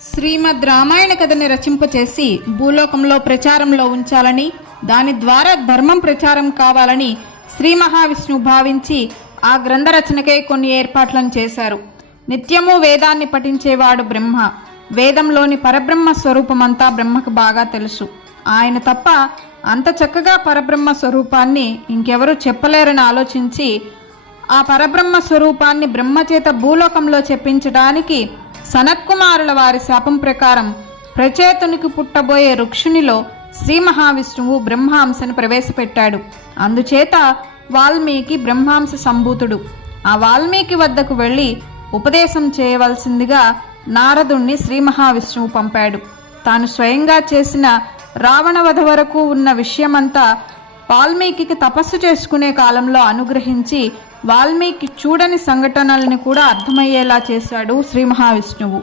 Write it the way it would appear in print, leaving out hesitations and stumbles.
శ్రీమద్ రామాయణ కథని రచింపచేసి భూలోకంలో ప్రచారంలో ఉంచాలని, దాని ద్వారా ధర్మం ప్రచారం కావాలని శ్రీ మహావిష్ణువు భావించి ఆ గ్రంథ రచనకై కొన్ని ఏర్పాట్లను చేశారు. నిత్యము వేదాన్ని పఠించేవాడు బ్రహ్మ. వేదంలోని పరబ్రహ్మ స్వరూపమంతా బ్రహ్మకు బాగా తెలుసు. ఆయన తప్ప అంత చక్కగా పరబ్రహ్మ స్వరూపాన్ని ఇంకెవరూ చెప్పలేరని ఆలోచించి ఆ పరబ్రహ్మ స్వరూపాన్ని బ్రహ్మచేత భూలోకంలో చెప్పించడానికి సనత్కుమారుల వారి శాపం ప్రకారం ప్రచేతునికి పుట్టబోయే రుక్షునిలో శ్రీ మహావిష్ణువు బ్రహ్మాంశను ప్రవేశపెట్టాడు. అందుచేత వాల్మీకి బ్రహ్మాంశ సంభూతుడు. ఆ వాల్మీకి వద్దకు వెళ్ళి ఉపదేశం చేయవలసిందిగా నారదుణ్ణి శ్రీ మహావిష్ణువు పంపాడు. తాను స్వయంగా చేసిన రావణవధ వరకు ఉన్న విషయమంతా వాల్మీకి తపస్సు చేసుకునే కాలంలో అనుగ్రహించి వాల్మీకి చూడని సంఘటనల్ని కూడా అర్థమయ్యేలా చేశాడు శ్రీ మహావిష్ణువు.